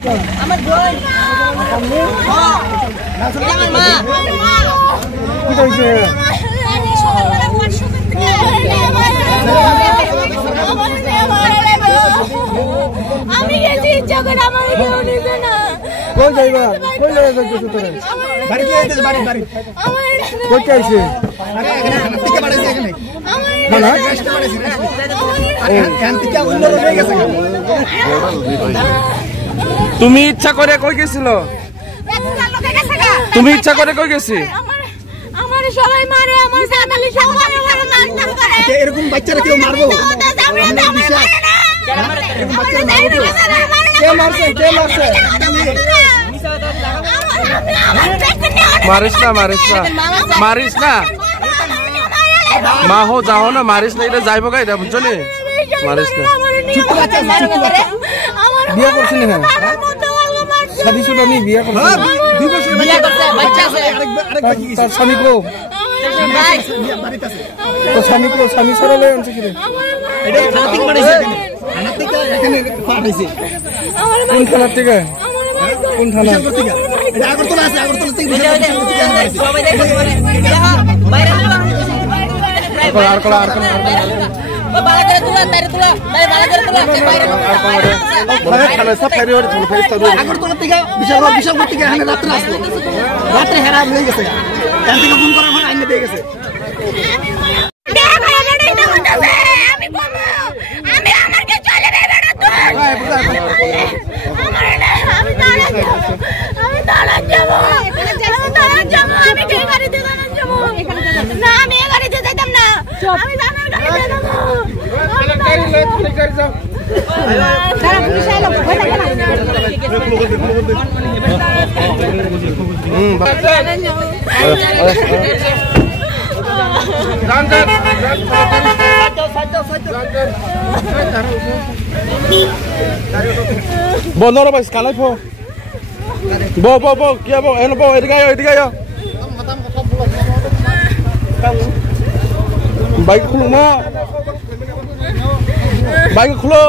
আমার বোন আমার মা কি হইছে আমি গেছি ইচ্ছা করে আমার কেউ নিবে না কই যাইবা কই যাইবা কিছু তোরে বাড়ি কি আইছে বাড়ি কই আইছে আরে এখানে থেকে বাড়াইছে এখানে না রেস্ট বাড়াইছে এখান থেকে অন্য হয়ে গেছে তুমি ইচ্ছা করে কই গেছিল তুমি ইচ্ছা করে কই গেছি আমার সবাই মারে আমার সাদালি সবাই মারে মারতাম করে এরকম বাচ্চারা কেউ মারবো কে মারছে मारिस ना माहो जाओ ना मारिस ना इधर जाइबो का इधर बुझो नी मारिस ना बिया करছিস না शादी शुदा नहीं बिया करছিস দুই বছর বিয়া করছে বাচ্চা আছে আরেক বাকি তার স্বামী কো বাড়িতে আছে তো স্বামী সরলে আনছে কি রে এটা থানা থেকে বাড়াইছে থানা থেকে এখানে পাঠাইছে কোন থানা থেকে কোন থানা থেকে এটা আগরতলা আছে আগরতলা থেকে সবাই দেখো বাইরে আর কোলা বালা করে তুলা বাইরে বালা করে তুলা বাইরে ঘরে খানা সব ফেরি ওর চলে ফেরি তো আগরতলা থেকে বিশাল থেকে এখানে রাতে হেরা হয়ে গেছে এখান থেকে ফোন করার পর আইনে দিয়ে গেছে আমি আমাকে চলে যাবে না তুই আমি দাঁড়ান যাব আমি কে বাড়িতে দাঁড়ান যাব না আমি বাড়িতে যাইতাম না আমি জানার গাড়িতে যাব গাড়ি যাও দাঁড়া পুলিশ আইলো ভয় লাগে না বন্ধ রে ভাই কালাই ফো বো কি বো এন বো এদিকে আয় বাইক খুলো না বাইক খুলো